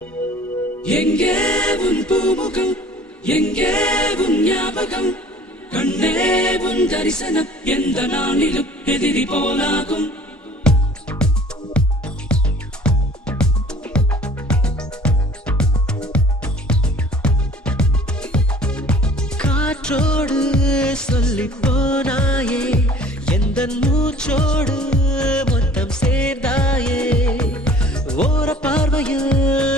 எங்கே உன் பூமுகம், எங்கே உன் ஞாபகம், கண்ணே உன் தரிசனம் எந்த நாளிலும் எதிரி போலாகும். காற்றோடு சொல்லி போனாயே, எந்த மூச்சோடு மொத்தம் சேர்ந்தாயே. ஓர பார்வையில்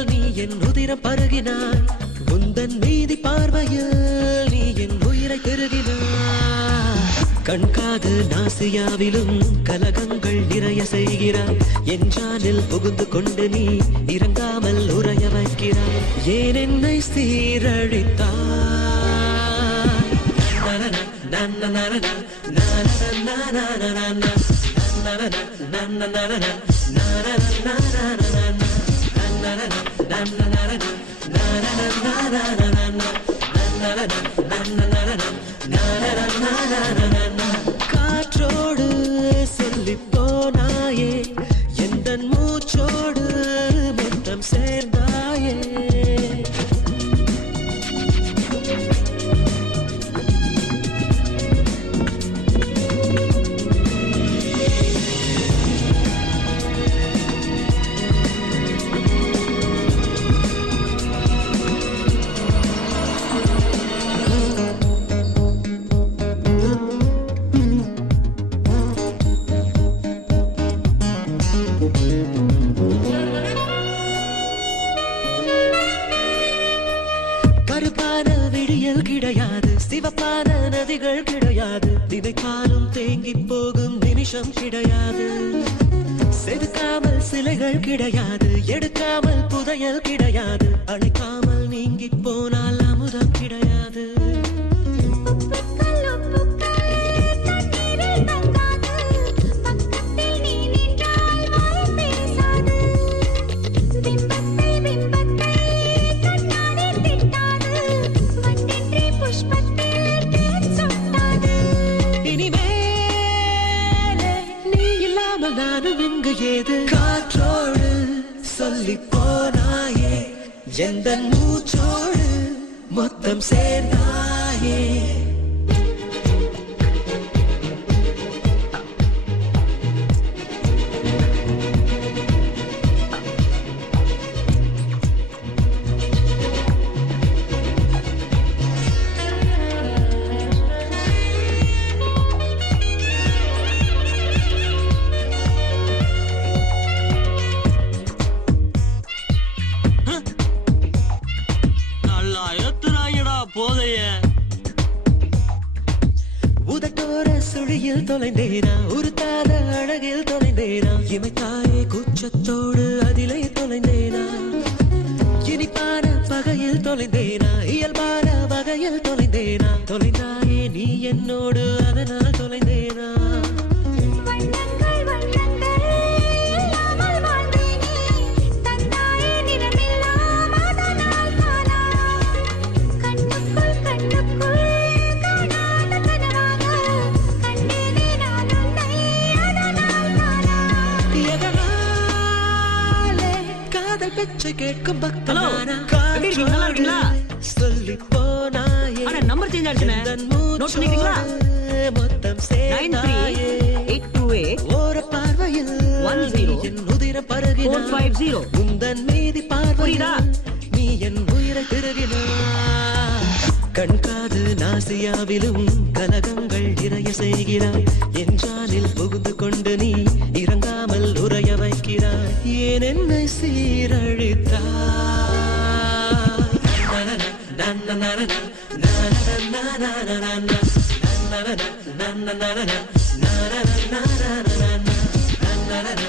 நீ என் உதிரம் பருகினாய், உந்தன் மீதி பார்வையில் நீ என் உயிரை பெருகினாய். கண்காது நாசியாவிலும் கலகங்கள் நிறைய செய்கிறாய், என் ஜானில் புகுந்து கொண்டு நீ இறங்காமல் உறைய வைக்கிறாய். ஏன் என்னை சீரழித்தாய்? காற்றோடு சொல்லி போனாயே, எந்த மூச்சோடு மொத்தம் சேர்ந்தாயே. கருப்பான விடியல் கிடையாது, சிவப்பான நதிகள் கிடையாது, தினைக்காலும் தேங்கி போகும் நிமிஷம் கிடையாது. செதுக்காமல் சிலைகள் கிடையாது, எடுக்காமல் புதையல் கிடையாது, அழைக்காமல் நீங்கி போனால் அமுதம் கிடையாது. நானும் இங்கு ஏது? காற்றோடு சொல்லி போனாயே, எந்த மூச்சோடு மொத்தம் சேர்ந்தாயே. உதட்டோர சுழியில் தொலைந்தேனா, உருத்தாத அழகில் தொலைந்தேனா, இமைத்தாயே கூச்சத்தோடு அதிலே தொலைந்தேனா. இனிப்பான பகையில் தொலைந்தேனா, இயல்பான வகையில் தொலைந்தேனா, தொலைந்தாயே நீ என்னோடு அதனால் தொலைந்தேனா. பிச்சை கேட்கும் பக்தனானா, காற்றோடு சொல்லி போனாயே, நம்பர் சேஞ்ச் ஆயிடுச்சுனே, நோட் பண்ணிக்கிறீங்களா? மொத்தம் சேர்ந்தாயே. 938288 ஓர பார்வையில் 10 என் உதிரம் பருகினாய், 450 உந்தன் மீதி பார்வையில் நீ என் உயிரை பெருகினாய். கண்காது நாசியாவிலும் கலகங்கள் நிறைய செய்கிறாய், என் ஜானில் புகுந்து கொண்டு நீ இறங்காமல் உறைய வைக்கிறாய். ஏன் என்னை சீரழித்தாய்? na na na na